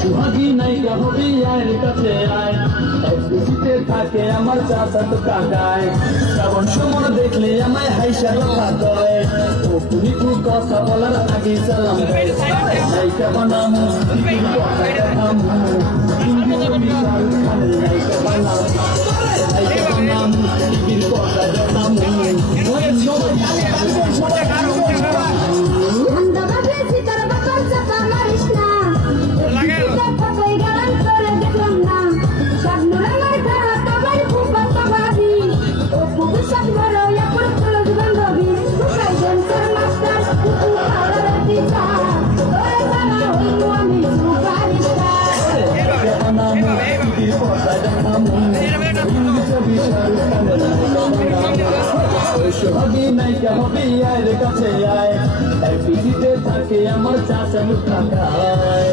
সুহাগী নায়িকা হবি আয়ের কাছে আয়, এক খুশিতে থাকে আমার চাচা তো কাকায়। শ্রাবণ সময় দেখলে আমায় হাইসা কথা কয়, ও তুমি খুব কথা বলার আগে সালাম দেয়। নায়িকা বানামু টিভির কথা দেখামু, নায়িকা বানামু টিভির কথা দেখামু। সুহাগী নায়িকা হবি আয়ের কাছে আয়, এক পিঠিতে থাকে আমার চাচা কাকায়।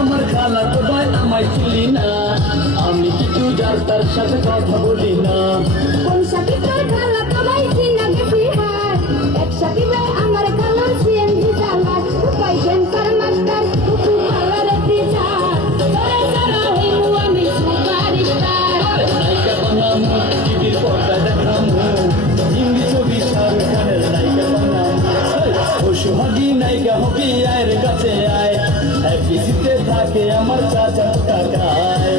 আমার খালা তো ভাই আমায় চিনি না, আমি কিছু যার তার সাথে কথা বলি না। কোন সাথে তোর খালা তোমায় চিনা গেছি হার, একসাথে ভাই আমার খালা সিএনজি চালাক, উপায় সেন্সার মাস্টার কুকু পালার টিচার, তোরে সারা হইমু আমি সুপারস্টার। নায়িকা বানামু টিভির পর্দা দেখামু, হিন্দি ছবি শাহরুখ খানের নায়িকা বানামু। ও সুহাগী নায়িকা হবি আয়ের কাছে আয়, এক পিঠিতে থাকে আমার চাচা কাকায়।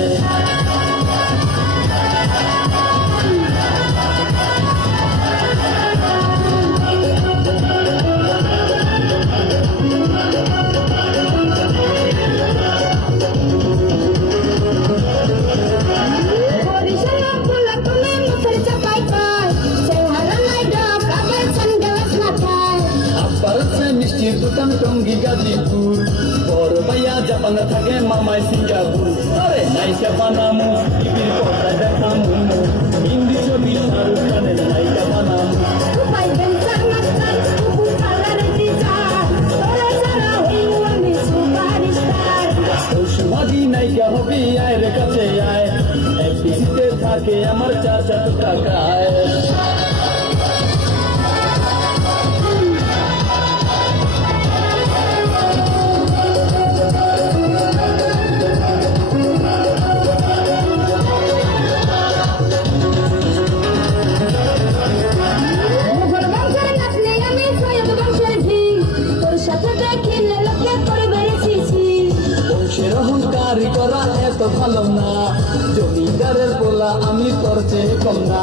মিষ্টির দোকান টঙ্গী গাজীপুর, বড় ভাইয়া জাপান থাকে মামায় সিঙ্গাপুর। নায়িকা বানামু টিভির পর্দা দেখামু, হিন্দি ছবি শাহরুখ খানের নায়িকা বানামু। উপায় সেন্সার মাস্টার কুকু পালার টিচার, তোরে সারা হইমু আমি সুপারস্টার। ও সুহাগী নায়িকা হবি আয়ের কাছে আয়, এক পিঠিতে থাকে আমার চাচা কাকায়। বংশের অহংকার করা এত ভালো না, জমিদারের বলা আমি তোর চেয়ে কম না।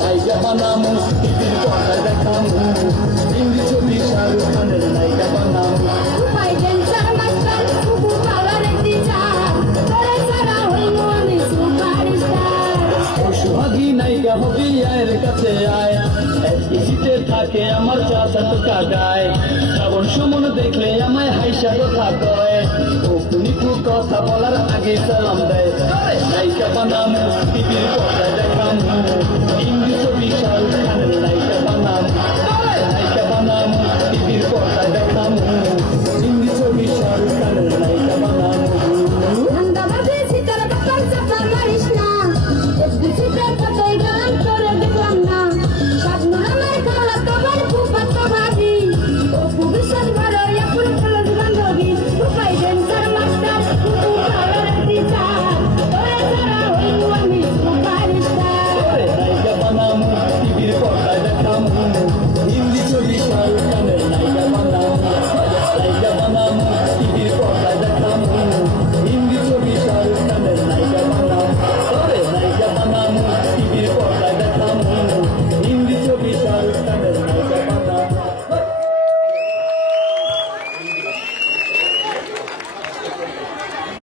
নায়িকা বানামু টিভির পর্দা দেখামু, হিন্দি ছবি শাহরুখ খানের নায়িকা বানামু। উপায় সেন্সার মাস্টার কুকু পালার টিচার, তোরে সারা হইমু আমি সুপারস্টার। ও সুহাগী নায়িকা হবি আয়ের কাছে আয়, এক পিঠিতে থাকে আমার চাচা তো কাকায়। শ্রাবণ সমন দেখলে আমায় হাইসা কথা কয়, ও তুমি খুব কথা বলার আগে সালাম দেয়। নায়িকা বানামু টিভির